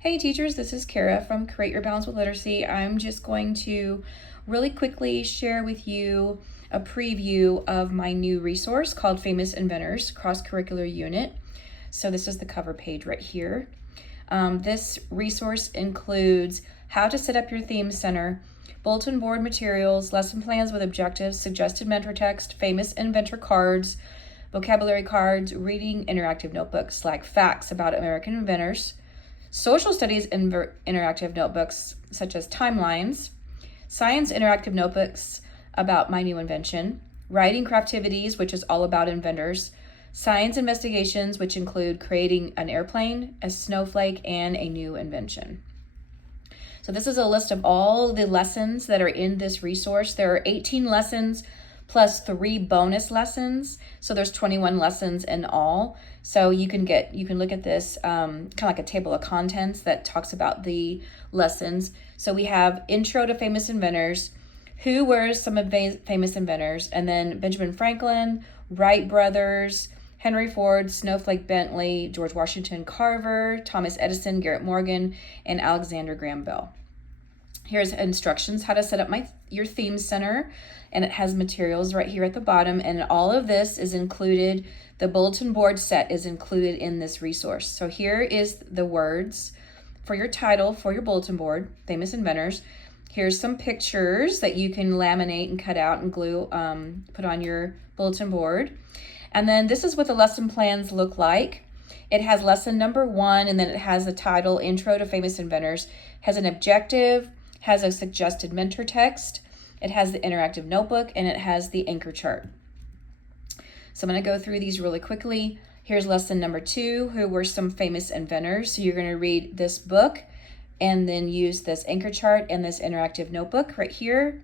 Hey teachers, this is Kara from Create Your Balance with Literacy. I'm just going to really quickly share with you a preview of my new resource called Famous Inventors Cross-Curricular Unit. So this is the cover page right here. This resource includes how to set up your theme center, bulletin board materials, lesson plans with objectives, suggested mentor text, famous inventor cards, vocabulary cards, reading interactive notebooks like facts about American inventors, social studies interactive notebooks such as timelines, science interactive notebooks about my new invention, writing craftivities, which is all about inventors, science investigations, which include creating an airplane, a snowflake, and a new invention. So this is a list of all the lessons that are in this resource. There are 18 lessons plus 3 bonus lessons. So there's 21 lessons in all. So you can look at this kind of like a table of contents that talks about the lessons. So we have Intro to Famous Inventors, who were some famous inventors, and then Benjamin Franklin, Wright brothers, Henry Ford, Snowflake Bentley, George Washington Carver, Thomas Edison, Garrett Morgan, and Alexander Graham Bell. Here's instructions how to set up your theme center, and it has materials right here at the bottom, and all of this is included. The bulletin board set is included in this resource. So here is the words for your title for your bulletin board, Famous Inventors. Here's some pictures that you can laminate and cut out and glue, put on your bulletin board. And then this is what the lesson plans look like. It has lesson number 1, and then it has the title, Intro to Famous Inventors, has an objective, has a suggested mentor text, it has the interactive notebook, and it has the anchor chart. So I'm going to go through these really quickly. Here's lesson number 2, who were some famous inventors. So you're going to read this book and then use this anchor chart and this interactive notebook right here.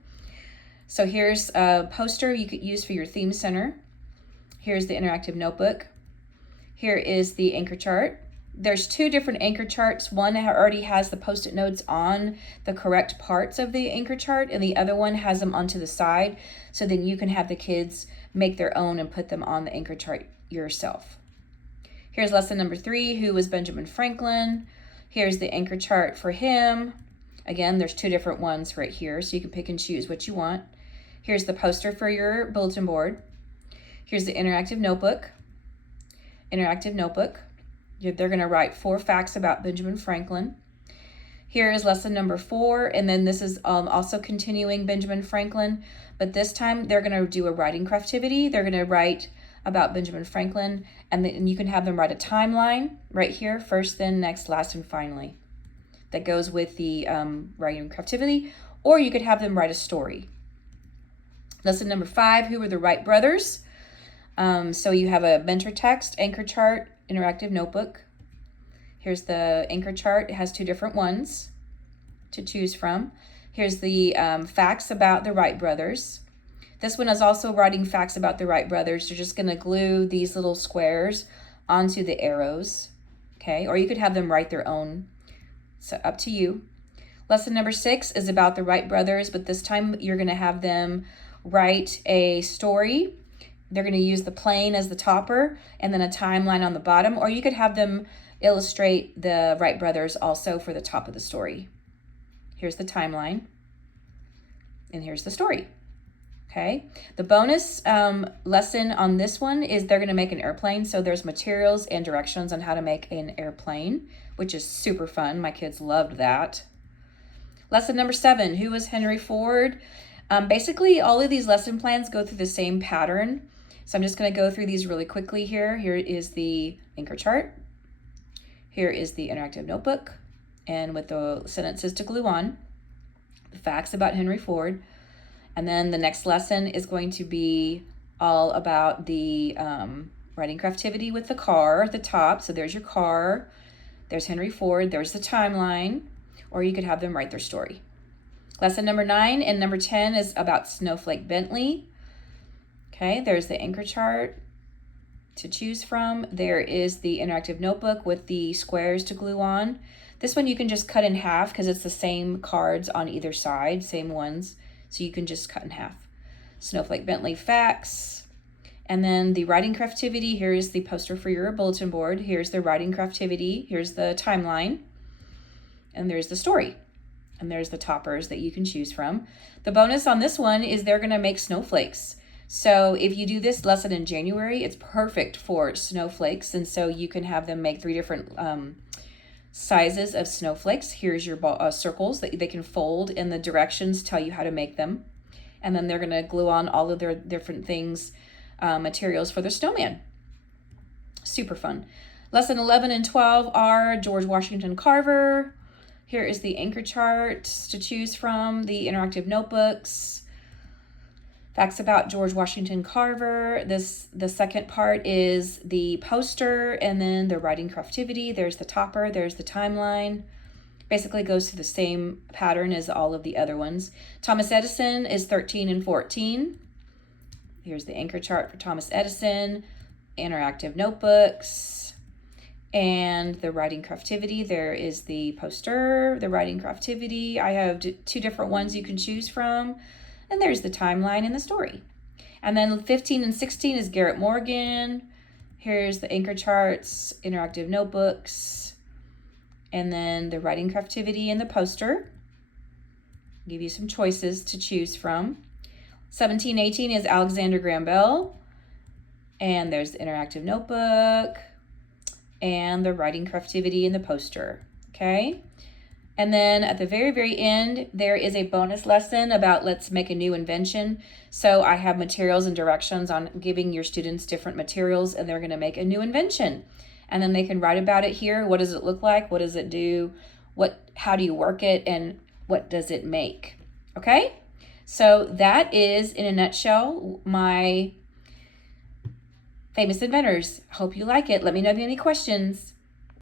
So here's a poster you could use for your theme center. Here's the interactive notebook. Here is the anchor chart. There's 2 different anchor charts. One already has the post-it notes on the correct parts of the anchor chart, and the other one has them onto the side, so then you can have the kids make their own and put them on the anchor chart yourself. Here's lesson number 3, who was Benjamin Franklin. Here's the anchor chart for him. Again, there's 2 different ones right here, so you can pick and choose what you want. Here's the poster for your bulletin board. Here's the interactive notebook. They're going to write 4 facts about Benjamin Franklin. Here is lesson number 4, and then this is also continuing Benjamin Franklin, but this time they're going to do a writing craftivity. They're going to write about Benjamin Franklin, and then you can have them write a timeline right here, first, then, next, last, and finally. That goes with the writing craftivity, or you could have them write a story. Lesson number 5, who were the Wright brothers? So you have a mentor text, anchor chart, interactive notebook. Here's the anchor chart. It has 2 different ones to choose from. Here's the facts about the Wright brothers. This one is also writing facts about the Wright brothers. You're just going to glue these little squares onto the arrows, okay? Or you could have them write their own. So up to you. Lesson number 6 is about the Wright brothers, but this time you're going to have them write a story. They're going to use the plane as the topper and then a timeline on the bottom, or you could have them illustrate the Wright brothers also for the top of the story. Here's the timeline, and here's the story. Okay, the bonus lesson on this one is they're going to make an airplane, so there's materials and directions on how to make an airplane, which is super fun. My kids loved that. Lesson number 7, who was Henry Ford? Basically, all of these lesson plans go through the same pattern. So I'm just going to go through these really quickly here. Here is the anchor chart. Here is the interactive notebook, and with the sentences to glue on, the facts about Henry Ford. And then the next lesson is going to be all about the writing craftivity with the car at the top. So there's your car, there's Henry Ford, there's the timeline, or you could have them write their story. Lesson number 9 and number 10 is about Snowflake Bentley. Okay, there's the anchor chart to choose from. There is the interactive notebook with the squares to glue on. This one you can just cut in half because it's the same cards on either side, same ones. So you can just cut in half. Snowflake Bentley facts. And then the writing craftivity, here is the poster for your bulletin board. Here's the writing craftivity. Here's the timeline. and there's the story. And there's the toppers that you can choose from. The bonus on this one is they're gonna make snowflakes. So if you do this lesson in January, it's perfect for snowflakes. And so you can have them make 3 different sizes of snowflakes. Here's your circles that they can fold, and the directions tell you how to make them. And then they're gonna glue on all of their different things, materials for their snowman. Super fun. Lesson 11 and 12 are George Washington Carver. Here is the anchor chart to choose from, the interactive notebooks, facts about George Washington Carver. The second part is the poster, and then the writing craftivity. There's the topper, there's the timeline. Basically goes through the same pattern as all of the other ones. Thomas Edison is 13 and 14. Here's the anchor chart for Thomas Edison, interactive notebooks, and the writing craftivity. There is the poster, the writing craftivity. I have 2 different ones you can choose from. And there's the timeline and the story. And then 15 and 16 is Garrett Morgan. Here's the anchor charts, interactive notebooks, and then the writing craftivity and the poster. Give you some choices to choose from. 17, 18 is Alexander Graham Bell. And there's the interactive notebook and the writing craftivity and the poster, okay? And then at the very, very end, there is a bonus lesson about let's make a new invention. So I have materials and directions on giving your students different materials, and they're gonna make a new invention. And then they can write about it here. What does it look like? What does it do? How do you work it? And what does it make? Okay? So that is, in a nutshell, my Famous Inventors. Hope you like it. Let me know if you have any questions.